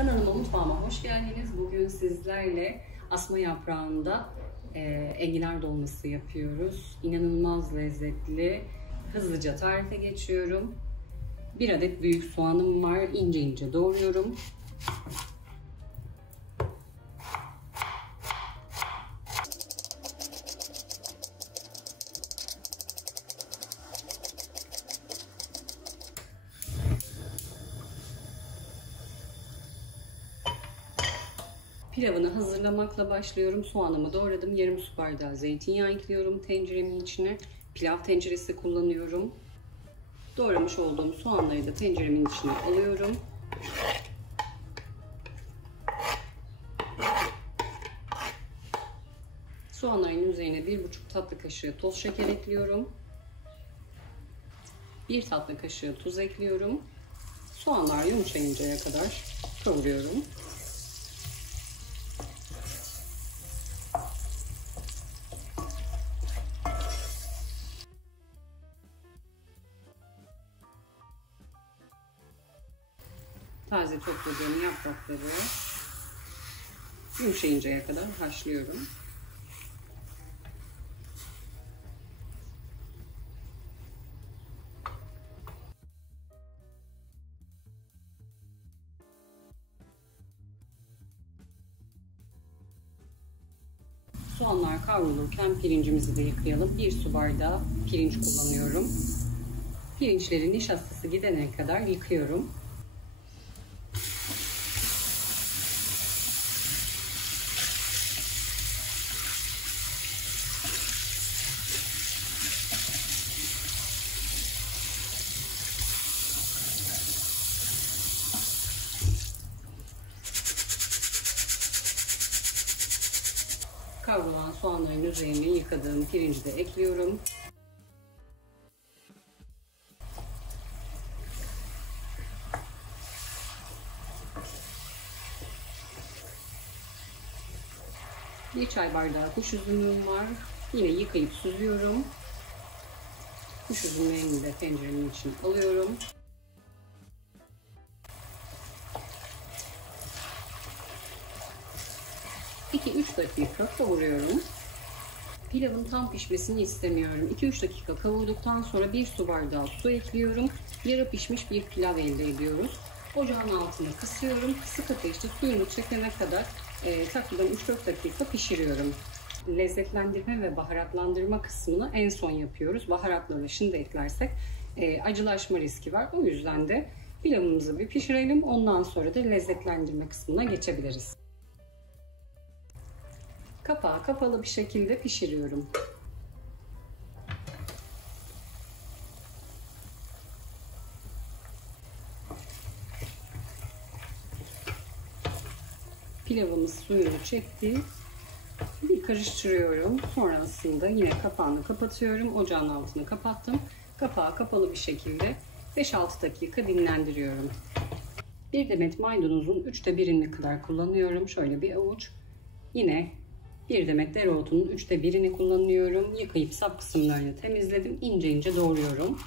Kanalıma, mutfağıma hoş geldiniz. Bugün sizlerle asma yaprağında enginar dolması yapıyoruz. İnanılmaz lezzetli. Hızlıca tarife geçiyorum. 1 adet büyük soğanım var. İnce ince doğruyorum. Pilavını hazırlamakla başlıyorum. Soğanımı doğradım. Yarım su bardağı zeytinyağı ekliyorum tenceremin içine. Pilav tenceresi kullanıyorum. Doğramış olduğum soğanları da tenceremin içine alıyorum. Soğanların üzerine 1,5 tatlı kaşığı toz şeker ekliyorum. 1 tatlı kaşığı tuz ekliyorum. Soğanlar yumuşayıncaya kadar kavuruyorum. Taze topladığım yaprakları yumuşayıncaya kadar haşlıyorum. Soğanlar kavrulurken pirincimizi de yıkayalım. 1 su bardağı pirinç kullanıyorum. Pirinçlerin nişastası gidene kadar yıkıyorum. Kavrulan soğanların üzerine yıkadığım pirinci de ekliyorum. Bir çay bardağı kuş üzümüm var. Yine yıkayıp süzüyorum. Kuş üzümlerini de tenceremin içine alıyorum. (2-3 dakika kavuruyorum. Pilavın tam pişmesini istemiyorum. 2-3 dakika kavurduktan sonra 1 su bardağı su ekliyorum. Yarı pişmiş bir pilav elde ediyoruz. Ocağın altını kısıyorum. Kısık ateşte suyunu çekene kadar takriben 3-4 dakika pişiriyorum. Lezzetlendirme ve baharatlandırma kısmını en son yapıyoruz. Baharatları şimdi eklersek acılaşma riski var. O yüzden de pilavımızı bir pişirelim. Ondan sonra da lezzetlendirme kısmına geçebiliriz. Kapağı kapalı bir şekilde pişiriyorum. Pilavımız suyunu çekti. Bir karıştırıyorum. Sonrasında yine kapağını kapatıyorum. Ocağın altını kapattım. Kapağı kapalı bir şekilde 5-6 dakika dinlendiriyorum. Bir demet maydanozun 1/3 1'ini kadar kullanıyorum. Şöyle bir avuç. Yine bir demet dereotunun 1/3 1'ini kullanıyorum. Yıkayıp sap kısımlarını temizledim. İnce ince doğruyorum.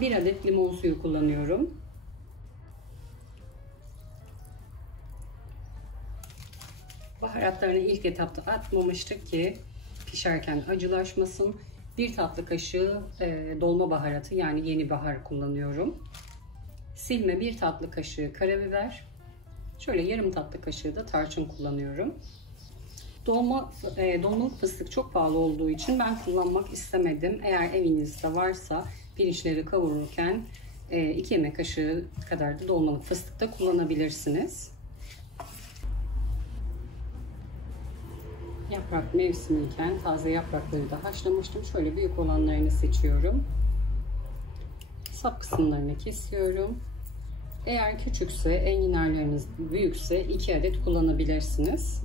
Bir adet limon suyu kullanıyorum. Baharatlarını ilk etapta atmamıştık ki pişerken acılaşmasın. 1 tatlı kaşığı dolma baharatı yani yeni bahar kullanıyorum. Silme 1 tatlı kaşığı karabiber. Şöyle yarım tatlı kaşığı da tarçın kullanıyorum. Dolmalık fıstık çok pahalı olduğu için ben kullanmak istemedim. Eğer evinizde varsa pirinçleri kavururken 2 yemek kaşığı kadar da dolmalık fıstık da kullanabilirsiniz. Yaprak mevsimiyken taze yaprakları da haşlamıştım. Şöyle büyük olanlarını seçiyorum. Sap kısımlarını kesiyorum. Eğer küçükse, enginarlarınız büyükse 2 adet kullanabilirsiniz.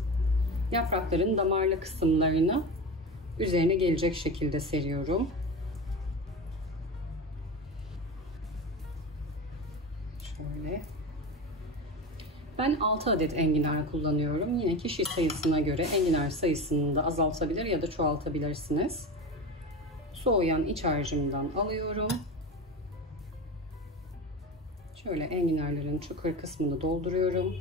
Yaprakların damarlı kısımlarını üzerine gelecek şekilde seriyorum. Şöyle. Ben 6 adet enginar kullanıyorum. Yine kişi sayısına göre enginar sayısını da azaltabilir ya da çoğaltabilirsiniz. Soğuyan iç harcımdan alıyorum. Şöyle enginarların çukur kısmını dolduruyorum.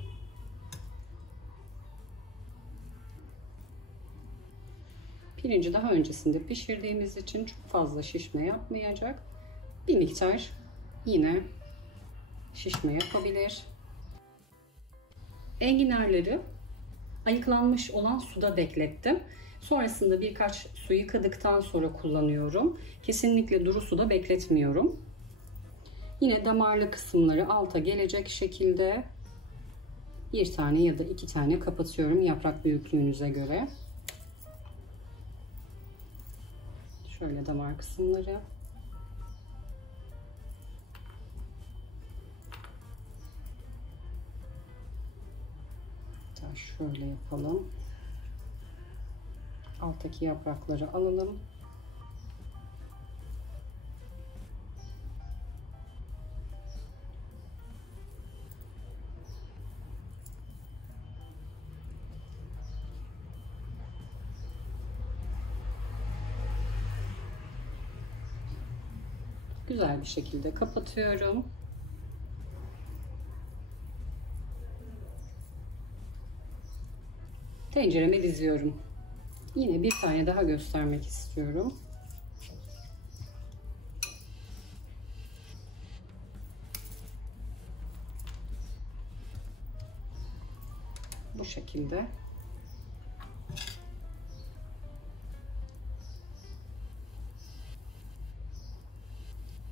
Pirinci daha öncesinde pişirdiğimiz için çok fazla şişme yapmayacak. Bir miktar yine şişme yapabilir. Enginarları ayıklanmış olan suda beklettim. Sonrasında birkaç su yıkadıktan sonra kullanıyorum. Kesinlikle duru suda bekletmiyorum. Yine damarlı kısımları alta gelecek şekilde bir tane ya da iki tane kapatıyorum yaprak büyüklüğünüze göre. Şöyle damar kısımları. Hatta şöyle yapalım. Alttaki yaprakları alalım. Güzel bir şekilde kapatıyorum. Tencereme diziyorum. Yine bir tane daha göstermek istiyorum. Bu şekilde.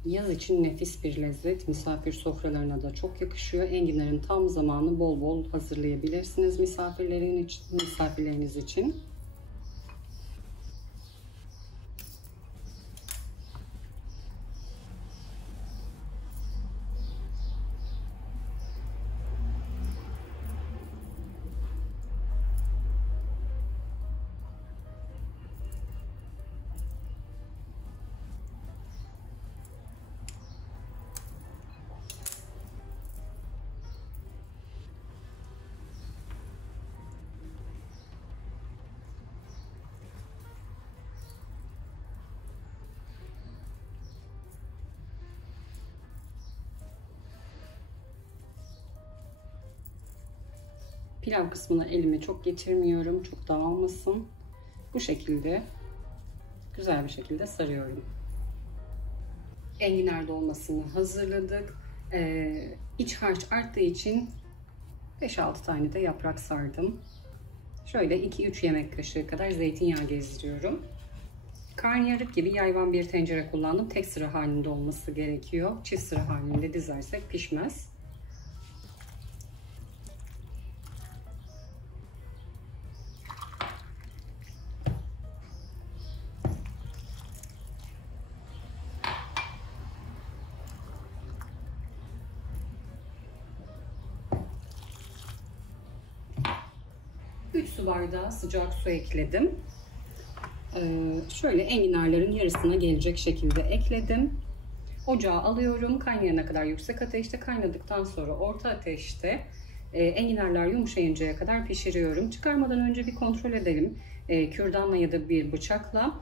Yaz için nefis bir lezzet. Misafir sofralarına da çok yakışıyor. Enginarın tam zamanı, bol bol hazırlayabilirsiniz misafirleriniz için. Pilav kısmına elimi çok getirmiyorum. Çok dağılmasın. Bu şekilde güzel bir şekilde sarıyorum. Enginar dolmasını hazırladık. İç harç arttığı için 5-6 tane de yaprak sardım. Şöyle 2-3 yemek kaşığı kadar zeytinyağı gezdiriyorum. Karnıyarık gibi yayvan bir tencere kullandım. Tek sıra halinde olması gerekiyor. Çift sıra halinde dizersek pişmez. Su bardağı sıcak su ekledim. Şöyle enginarların yarısına gelecek şekilde ekledim. Ocağa alıyorum. Kaynayana kadar yüksek ateşte, kaynadıktan sonra orta ateşte enginarlar yumuşayıncaya kadar pişiriyorum. Çıkarmadan önce bir kontrol edelim. Kürdanla ya da bir bıçakla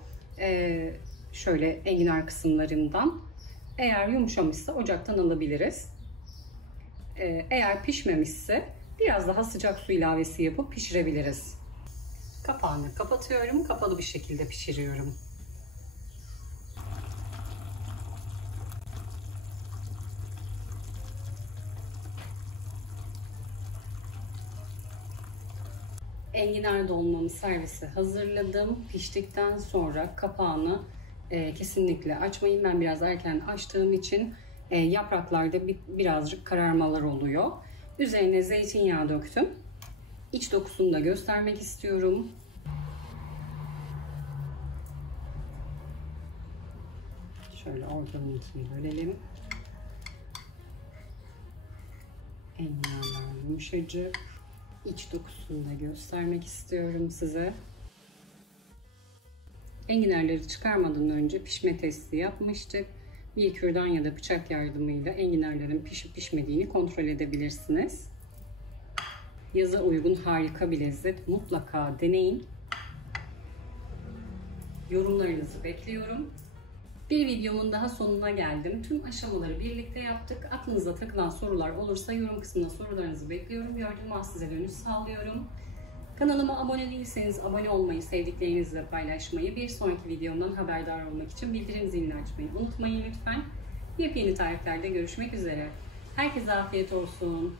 şöyle enginar kısımlarından. Eğer yumuşamışsa ocaktan alabiliriz. Eğer pişmemişse biraz daha sıcak su ilavesi yapıp pişirebiliriz. Kapağını kapatıyorum. Kapalı bir şekilde pişiriyorum. Enginar dolmamı servise hazırladım. Piştikten sonra kapağını kesinlikle açmayın. Ben biraz erken açtığım için yapraklarda birazcık kararmalar oluyor. Üzerine zeytinyağı döktüm. İç dokusunu da göstermek istiyorum. Şöyle ortalıkını bölelim. Enginarlar yumuşacık. iç dokusunu da göstermek istiyorum size. Enginarları çıkarmadan önce pişme testi yapmıştık. Bir kürdan ya da bıçak yardımıyla enginarların pişip pişmediğini kontrol edebilirsiniz. Yaza uygun harika bir lezzet. Mutlaka deneyin. Yorumlarınızı bekliyorum. Bir videomun daha sonuna geldim. Tüm aşamaları birlikte yaptık. Aklınıza takılan sorular olursa yorum kısmına sorularınızı bekliyorum. Gördüğüm an size dönüş sağlıyorum. Kanalıma abone değilseniz abone olmayı, sevdiklerinizle paylaşmayı, bir sonraki videomdan haberdar olmak için bildirim zilini açmayı unutmayın lütfen. Yepyeni tariflerde görüşmek üzere. Herkese afiyet olsun.